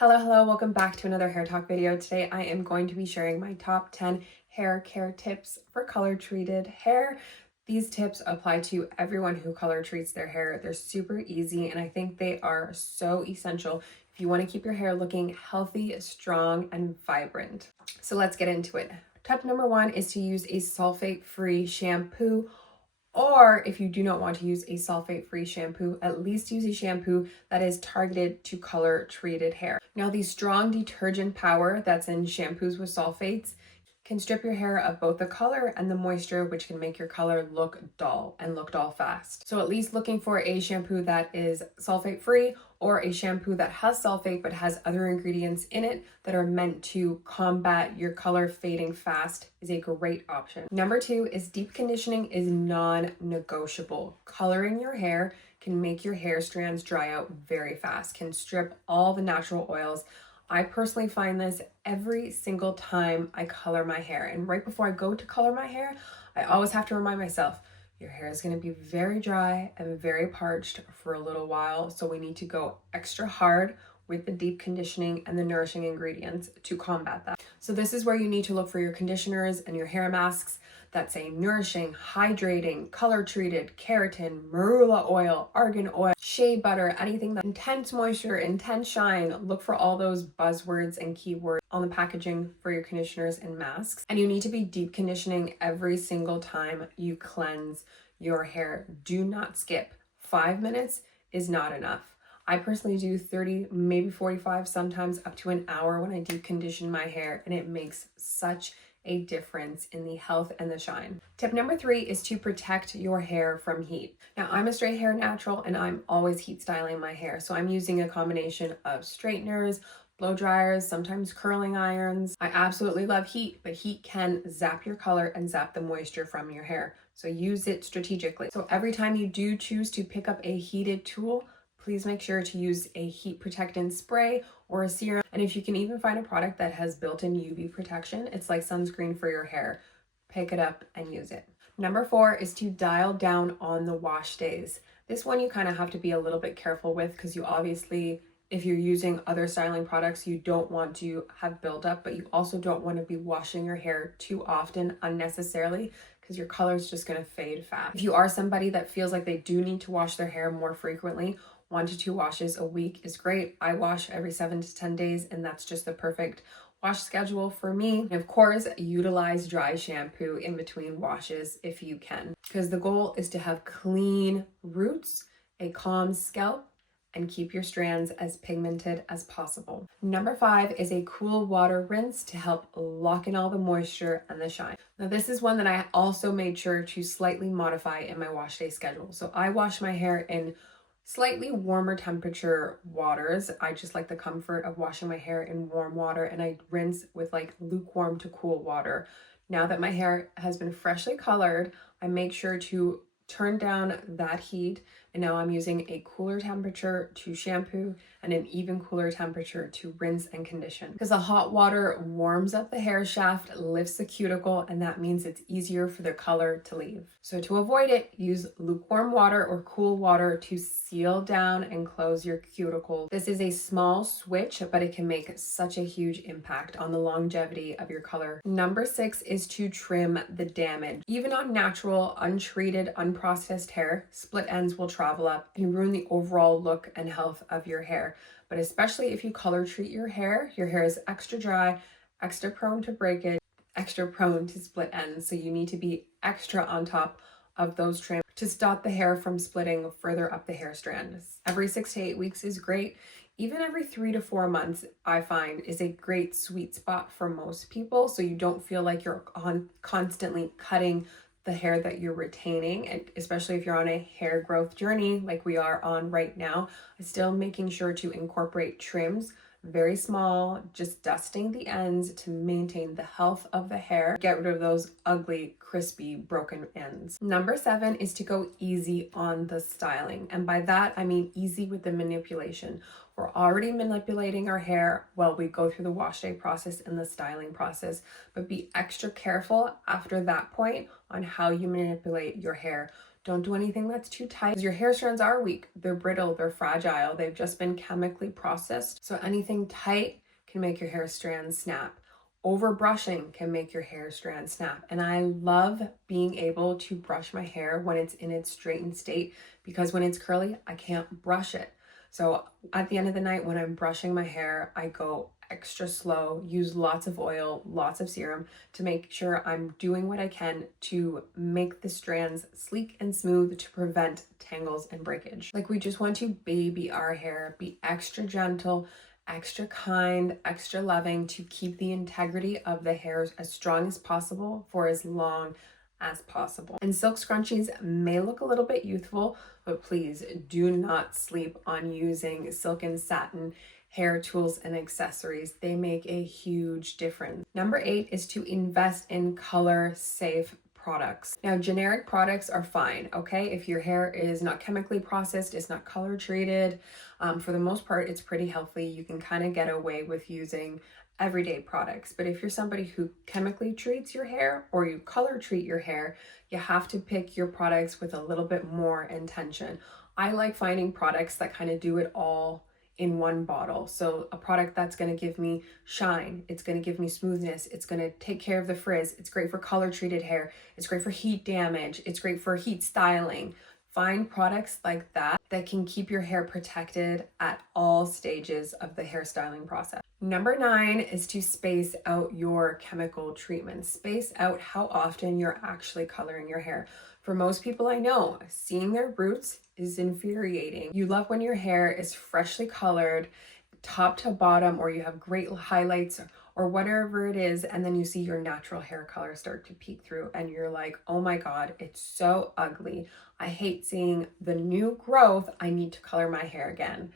Hello, welcome back to another hair talk video. Today I am going to be sharing my top 10 hair care tips for color treated hair. These tips apply to everyone who color treats their hair. They're super easy and I think they are so essential if you want to keep your hair looking healthy, strong, and vibrant. So let's get into it. Tip number one is to use a sulfate-free shampoo. Or if you do not want to use a sulfate-free shampoo, at least use a shampoo that is targeted to color treated hair. Now, the strong detergent power that's in shampoos with sulfates can strip your hair of both the color and the moisture, which can make your color look dull and look dull fast. So at least looking for a shampoo that is sulfate free or a shampoo that has sulfate but has other ingredients in it that are meant to combat your color fading fast is a great option. Number two is deep conditioning is non-negotiable. Coloring your hair can make your hair strands dry out very fast, can strip all the natural oils. I personally find this every single time I color my hair. And right before I go to color my hair, I always have to remind myself, your hair is going to be very dry and very parched for a little while. So we need to go extra hard with the deep conditioning and the nourishing ingredients to combat that. So this is where you need to look for your conditioners and your hair masks that say nourishing, hydrating, color treated, keratin, marula oil, argan oil, shea butter, anything that intense moisture, intense shine. Look for all those buzzwords and keywords on the packaging for your conditioners and masks. And you need to be deep conditioning every single time you cleanse your hair. Do not skip. 5 minutes is not enough. I personally do 30, maybe 45, sometimes up to an hour when I deep condition my hair, and it makes such a difference in the health and the shine. Tip number three is to protect your hair from heat. Now, I'm a straight hair natural and I'm always heat styling my hair. So I'm using a combination of straighteners, blow dryers, sometimes curling irons. I absolutely love heat, but heat can zap your color and zap the moisture from your hair. So use it strategically. So every time you do choose to pick up a heated tool, please make sure to use a heat protectant spray or a serum. And if you can even find a product that has built-in UV protection, it's like sunscreen for your hair. Pick it up and use it. Number four is to dial down on the wash days. This one you kind of have to be a little bit careful with because you obviously, if you're using other styling products, you don't want to have buildup, but you also don't want to be washing your hair too often unnecessarily because your color is just going to fade fast. If you are somebody that feels like they do need to wash their hair more frequently, 1 to 2 washes a week is great. I wash every 7 to 10 days, and that's just the perfect wash schedule for me. And of course, utilize dry shampoo in between washes if you can, because the goal is to have clean roots, a calm scalp, and keep your strands as pigmented as possible. Number five is a cool water rinse to help lock in all the moisture and the shine. Now, this is one that I also made sure to slightly modify in my wash day schedule. So I wash my hair in slightly warmer temperature waters. I just like the comfort of washing my hair in warm water, and I rinse with like lukewarm to cool water. Now that my hair has been freshly colored, I make sure to turn down that heat, and now I'm using a cooler temperature to shampoo and an even cooler temperature to rinse and condition, because the hot water warms up the hair shaft, lifts the cuticle, and that means it's easier for the color to leave. So to avoid it, use lukewarm water or cool water to seal down and close your cuticle. This is a small switch, but it can make such a huge impact on the longevity of your color. Number six is to trim the damage. Even on natural, untreated, unprocessed hair, split ends will travel up and ruin the overall look and health of your hair. But especially if you color treat your hair is extra dry, extra prone to breakage, extra prone to split ends. So you need to be extra on top of those trims to stop the hair from splitting further up the hair strand. Every 6 to 8 weeks is great. Even every 3 to 4 months, I find, is a great sweet spot for most people. So you don't feel like you're constantly cutting the hair that you're retaining, and especially if you're on a hair growth journey like we are on right now, still making sure to incorporate trims, very small, just dusting the ends to maintain the health of the hair, get rid of those ugly, crispy, broken ends. Number seven is to go easy on the styling. And by that, I mean easy with the manipulation. We're already manipulating our hair while we go through the wash day process and the styling process, but be extra careful after that point on how you manipulate your hair. Don't do anything that's too tight. Your hair strands are weak, they're brittle, they're fragile, they've just been chemically processed. So anything tight can make your hair strands snap. Over brushing can make your hair strand snap. And I love being able to brush my hair when it's in its straightened state, because when it's curly, I can't brush it. So at the end of the night, when I'm brushing my hair, I go extra slow, use lots of oil, lots of serum to make sure I'm doing what I can to make the strands sleek and smooth to prevent tangles and breakage. Like, we just want to baby our hair, be extra gentle, extra kind, extra loving to keep the integrity of the hair as strong as possible for as long as possible. And silk scrunchies may look a little bit youthful, but please do not sleep on using silk and satin hair tools and accessories. They make a huge difference. Number 8 is to invest in color safe products. Now, generic products are fine, okay? If your hair is not chemically processed, it's not color treated, for the most part, it's pretty healthy. You can kind of get away with using everyday products. But if you're somebody who chemically treats your hair or you color treat your hair, you have to pick your products with a little bit more intention. I like finding products that kind of do it all in one bottle. So a product that's going to give me shine, it's going to give me smoothness, it's going to take care of the frizz, it's great for color treated hair, it's great for heat damage, it's great for heat styling. Find products like that that can keep your hair protected at all stages of the hairstyling process. Number 9 is to space out your chemical treatments. Space out how often you're actually coloring your hair. For most people I know, seeing their roots is infuriating. You love when your hair is freshly colored, top to bottom, or you have great highlights or whatever it is, and then you see your natural hair color start to peek through and you're like, oh my God, it's so ugly. I hate seeing the new growth. I need to color my hair again.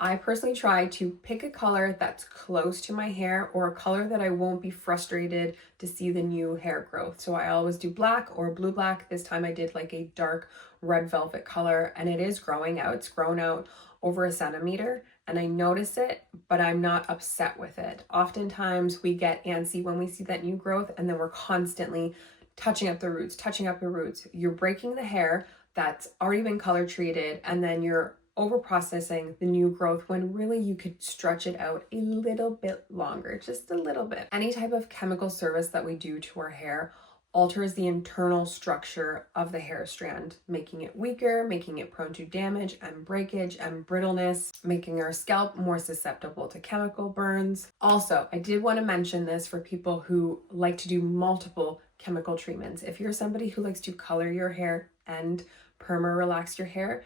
I personally try to pick a color that's close to my hair, or a color that I won't be frustrated to see the new hair growth. So I always do black or blue black. This time I did like a dark red velvet color, and it is growing out. It's grown out over a centimeter and I notice it, but I'm not upset with it. Oftentimes we get antsy when we see that new growth, and then we're constantly touching up the roots, touching up the roots. You're breaking the hair that's already been color treated, and then you're over processing the new growth when really you could stretch it out a little bit longer, just a little bit. Any type of chemical service that we do to our hair alters the internal structure of the hair strand, making it weaker, making it prone to damage and breakage and brittleness, making our scalp more susceptible to chemical burns. Also, I did want to mention this for people who like to do multiple chemical treatments. If you're somebody who likes to color your hair and perma relax your hair,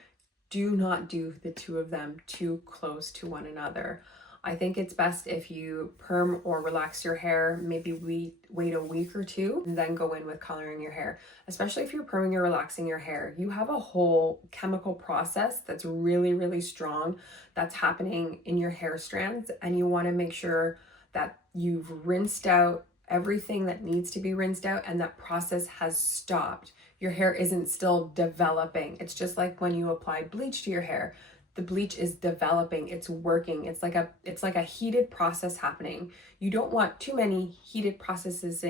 do not do the two of them too close to one another. I think it's best if you perm or relax your hair, maybe wait a week or two and then go in with coloring your hair. Especially if you're perming or relaxing your hair, you have a whole chemical process that's really, really strong that's happening in your hair strands, and you want to make sure that you've rinsed out everything that needs to be rinsed out and that process has stopped. Your hair isn't still developing. It's just like when you apply bleach to your hair. The bleach is developing, it's working. It's like a heated process happening. You don't want too many heated processes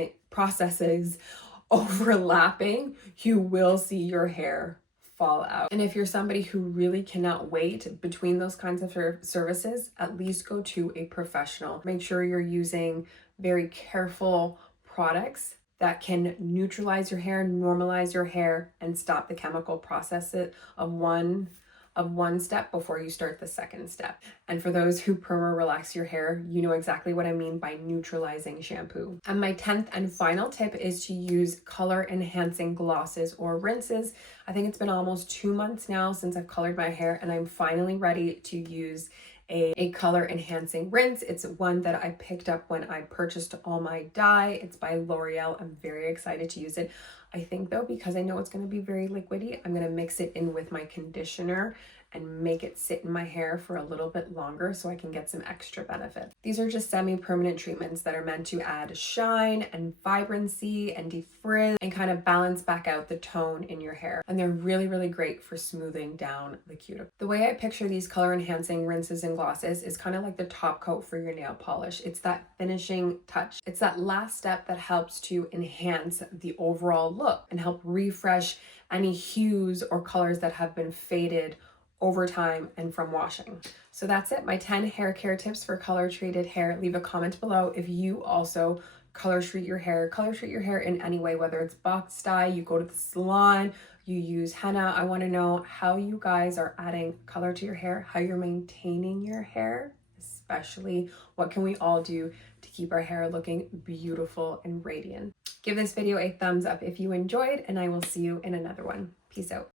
overlapping. You will see your hair fall out. And if you're somebody who really cannot wait between those kinds of services, at least go to a professional. Make sure you're using very careful products that can neutralize your hair, normalize your hair, and stop the chemical process of one step before you start the second step. And for those who perma relax your hair, you know exactly what I mean by neutralizing shampoo. And my 10th and final tip is to use color enhancing glosses or rinses. I think it's been almost 2 months now since I've colored my hair, and I'm finally ready to use a color enhancing rinse. It's one that I picked up when I purchased all my dye. It's by L'Oreal. I'm very excited to use it. I think though, because I know it's going to be very liquidy, I'm going to mix it in with my conditioner and make it sit in my hair for a little bit longer so I can get some extra benefit. These are just semi-permanent treatments that are meant to add shine and vibrancy and defrizz and kind of balance back out the tone in your hair. And they're really, really great for smoothing down the cuticle. The way I picture these color enhancing rinses and glosses is kind of like the top coat for your nail polish. It's that finishing touch. It's that last step that helps to enhance the overall look and help refresh any hues or colors that have been faded over time and from washing. So that's it, my 10 hair care tips for color treated hair. Leave a comment below if you also color treat your hair in any way, whether it's box dye, you go to the salon, you use henna. I want to know how you guys are adding color to your hair, how you're maintaining your hair, especially what can we all do to keep our hair looking beautiful and radiant. Give this video a thumbs up if you enjoyed, and I will see you in another one. Peace out.